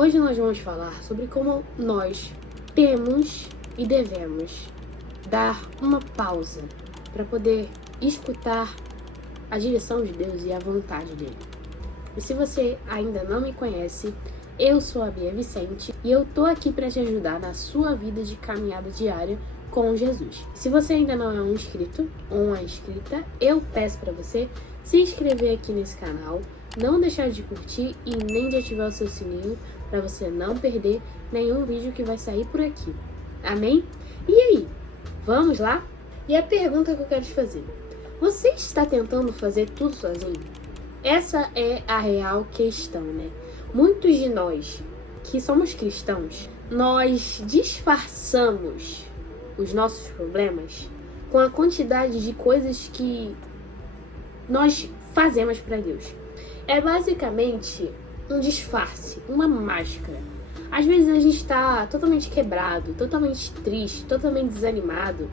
Hoje nós vamos falar sobre como nós temos e devemos dar uma pausa para poder escutar a direção de Deus e a vontade dele. E se você ainda não me conhece, eu sou a Bia Vicente e eu tô aqui para te ajudar na sua vida de caminhada diária com Jesus. Se você ainda não é um inscrito ou uma inscrita, eu peço para você se inscrever aqui nesse canal, não deixar de curtir e nem de ativar o seu sininho para você não perder nenhum vídeo que vai sair por aqui. Amém? E aí, vamos lá? E a pergunta que eu quero te fazer: você está tentando fazer tudo sozinho? Essa é a real questão, né? Muitos de nós que somos cristãos, nós disfarçamos os nossos problemas com a quantidade de coisas que nós fazemos para Deus. É basicamente um disfarce, uma máscara. Às vezes a gente está totalmente quebrado, totalmente triste, totalmente desanimado.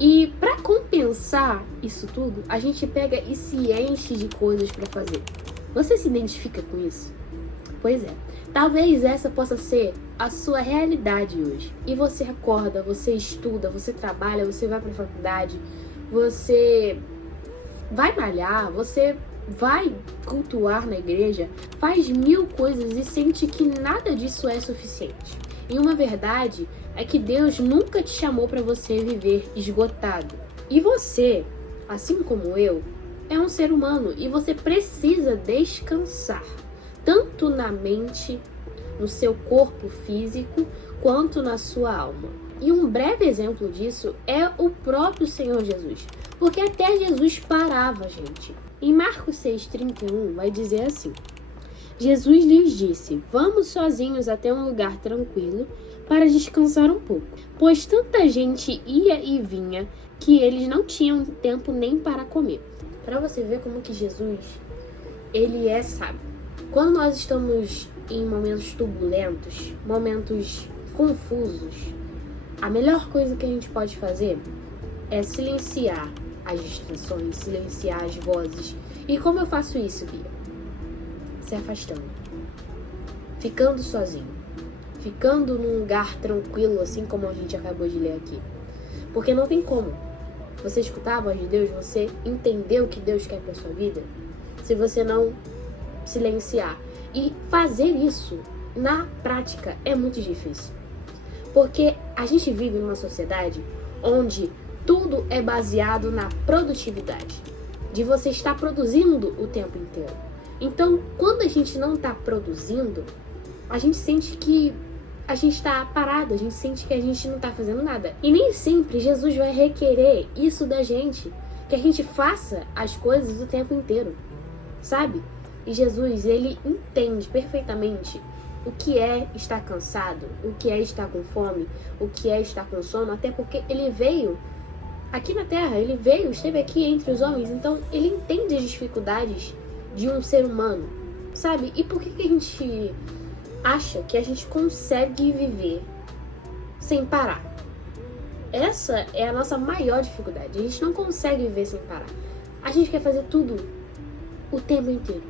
E para compensar isso tudo, a gente pega e se enche de coisas para fazer. Você se identifica com isso? Pois é. Talvez essa possa ser a sua realidade hoje. E você acorda, você estuda, você trabalha, você vai para a faculdade, você vai malhar, você vai cultuar na igreja, faz mil coisas e sente que nada disso é suficiente. E uma verdade é que Deus nunca te chamou para você viver esgotado. E você, assim como eu, é um ser humano e você precisa descansar, tanto na mente, no seu corpo físico, quanto na sua alma. E um breve exemplo disso é o próprio Senhor Jesus, porque até Jesus parava, gente. Em Marcos 6,31 vai dizer assim: Jesus lhes disse: vamos sozinhos até um lugar tranquilo para descansar um pouco, pois tanta gente ia e vinha que eles não tinham tempo nem para comer. Para você ver como que Jesus, ele é sábio. Quando nós estamos em momentos turbulentos, momentos confusos, a melhor coisa que a gente pode fazer é silenciar as distrações, silenciar as vozes. E como eu faço isso, Bia? Se afastando, ficando sozinho, ficando num lugar tranquilo, assim como a gente acabou de ler aqui. Porque não tem como você escutar a voz de Deus, você entender o que Deus quer para sua vida, se você não silenciar. E fazer isso na prática é muito difícil, porque a gente vive numa sociedade onde tudo é baseado na produtividade, de você estar produzindo o tempo inteiro. Então, quando a gente não está produzindo, a gente sente que a gente está parado, a gente sente que a gente não está fazendo nada. E nem sempre Jesus vai requerer isso da gente, que a gente faça as coisas o tempo inteiro, sabe? E Jesus, ele entende perfeitamente o que é estar cansado, o que é estar com fome, o que é estar com sono, até porque ele veio aqui na Terra, ele esteve aqui entre os homens, então ele entende as dificuldades de um ser humano, sabe? E por que a gente acha que a gente consegue viver sem parar? Essa é a nossa maior dificuldade. A gente não consegue viver sem parar. A gente quer fazer tudo o tempo inteiro.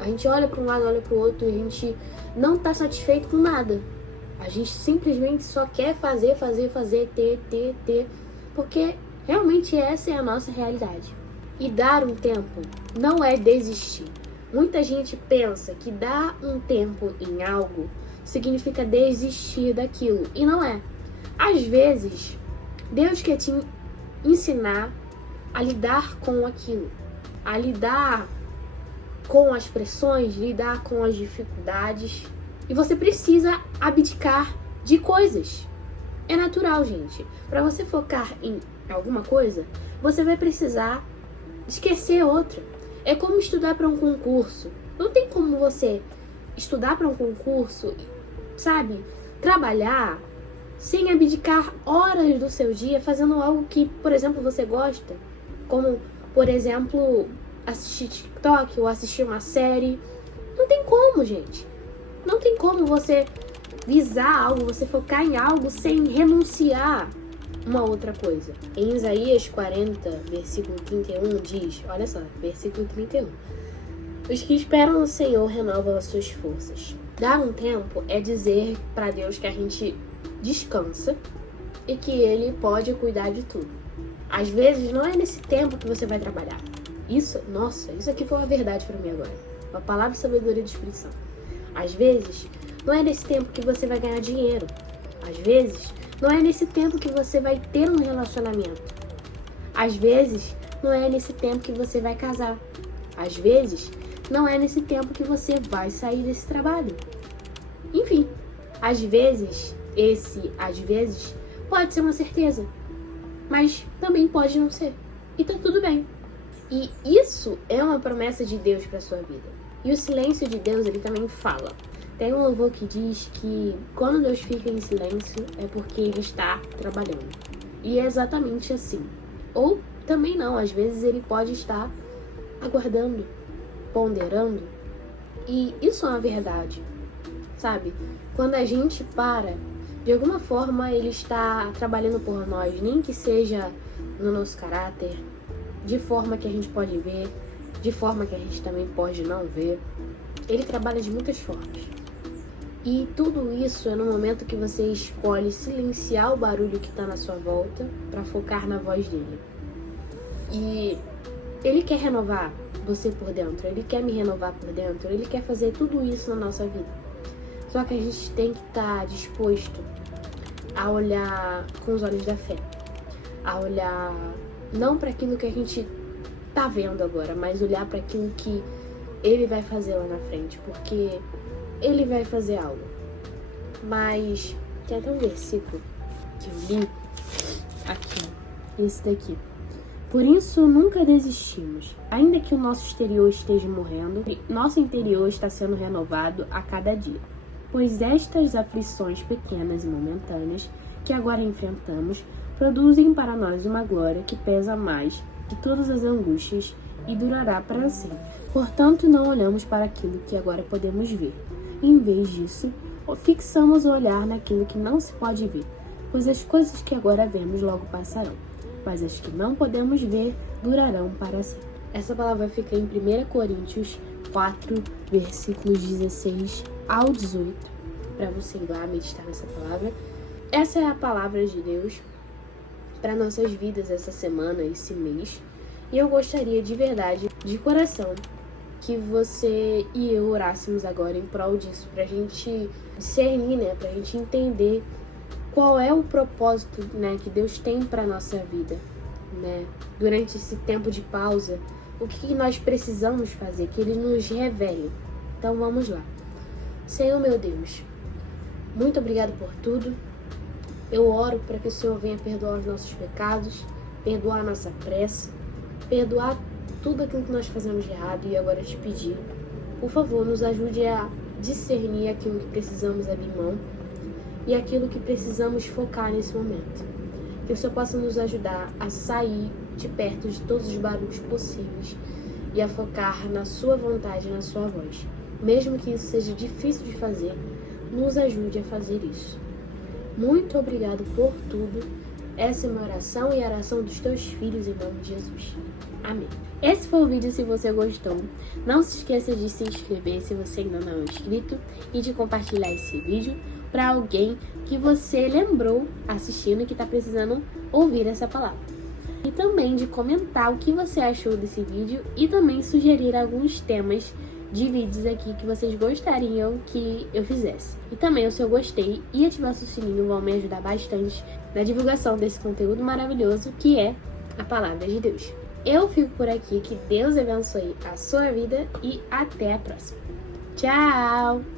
A gente olha para um lado, olha para o outro e a gente não está satisfeito com nada. A gente simplesmente só quer fazer, ter, porque realmente essa é a nossa realidade. E dar um tempo não é desistir. Muita gente pensa que dar um tempo em algo significa desistir daquilo. E não é. Às vezes, Deus quer te ensinar a lidar com aquilo, a lidar com as pressões, lidar com as dificuldades. E você precisa abdicar de coisas. É natural, gente. Para você focar em alguma coisa, você vai precisar esquecer outra. É como estudar para um concurso. Não tem como você estudar para um concurso, sabe? Trabalhar sem abdicar horas do seu dia fazendo algo que, por exemplo, você gosta. Como, por exemplo, assistir TikTok ou assistir uma série. Não tem como, gente. Não tem como você visar algo, você focar em algo sem renunciar uma outra coisa. Em Isaías 40, versículo 31 diz, olha só, versículo 31: os que esperam no Senhor renovam as suas forças. Dar um tempo é dizer para Deus que a gente descansa e que Ele pode cuidar de tudo. Às vezes não é nesse tempo que você vai trabalhar. Isso aqui foi uma verdade para mim agora. Uma palavra de sabedoria do Espírito Santo. Às vezes não é nesse tempo que você vai ganhar dinheiro. Às vezes não é nesse tempo que você vai ter um relacionamento. Às vezes não é nesse tempo que você vai casar. Às vezes não é nesse tempo que você vai sair desse trabalho. Enfim, às vezes pode ser uma certeza, mas também pode não ser. E tá tudo bem. E isso é uma promessa de Deus para sua vida. E o silêncio de Deus, ele também fala. Tem um louvor que diz que quando Deus fica em silêncio é porque Ele está trabalhando. E é exatamente assim. Ou também não, às vezes Ele pode estar aguardando, ponderando. E isso é uma verdade, sabe? Quando a gente para, de alguma forma Ele está trabalhando por nós, nem que seja no nosso caráter, de forma que a gente pode ver, de forma que a gente também pode não ver. Ele trabalha de muitas formas. E tudo isso é no momento que você escolhe silenciar o barulho que está na sua volta para focar na voz dele. E Ele quer renovar você por dentro, Ele quer me renovar por dentro, Ele quer fazer tudo isso na nossa vida. Só que a gente tem que estar disposto a olhar com os olhos da fé, a olhar não para aquilo que a gente tá vendo agora, mas olhar para aquilo que Ele vai fazer lá na frente, porque Ele vai fazer algo. Mas tem até um versículo que eu li aqui, esse daqui. Por isso nunca desistimos, ainda que o nosso exterior esteja morrendo, nosso interior está sendo renovado a cada dia. Pois estas aflições pequenas e momentâneas que agora enfrentamos produzem para nós uma glória que pesa mais que todas as angústias e durará para sempre. Portanto, não olhamos para aquilo que agora podemos ver. Em vez disso, fixamos o olhar naquilo que não se pode ver, pois as coisas que agora vemos logo passarão, mas as que não podemos ver durarão para sempre. Essa palavra fica em 1 Coríntios 4, versículos 16 ao 18, para você ir lá meditar nessa palavra. Essa é a palavra de Deus para nossas vidas essa semana, esse mês. E eu gostaria de verdade, de coração, que você e eu orássemos agora em prol disso, pra gente discernir, né, pra gente entender qual é o propósito, né, que Deus tem pra nossa vida, né, durante esse tempo de pausa, o que nós precisamos fazer, que Ele nos revele. Então vamos lá. Senhor meu Deus, muito obrigado por tudo. Eu oro para que o Senhor venha perdoar os nossos pecados, perdoar a nossa pressa, perdoar tudo aquilo que nós fazemos de errado. E agora te pedir, por favor, nos ajude a discernir aquilo que precisamos abrir mão e aquilo que precisamos focar nesse momento. Que o Senhor possa nos ajudar a sair de perto de todos os barulhos possíveis e a focar na sua vontade, na sua voz. Mesmo que isso seja difícil de fazer, nos ajude a fazer isso. Muito obrigado por tudo. Essa é a minha oração e a oração dos teus filhos em nome de Jesus. Amém. Esse foi o vídeo. Se você gostou, não se esqueça de se inscrever se você ainda não é inscrito e de compartilhar esse vídeo para alguém que você lembrou assistindo e que está precisando ouvir essa palavra. E também de comentar o que você achou desse vídeo e também sugerir alguns temas de vídeos aqui que vocês gostariam que eu fizesse. E também, se eu gostei e ativar o sininho, vão me ajudar bastante na divulgação desse conteúdo maravilhoso que é a Palavra de Deus. Eu fico por aqui, que Deus abençoe a sua vida e até a próxima. Tchau!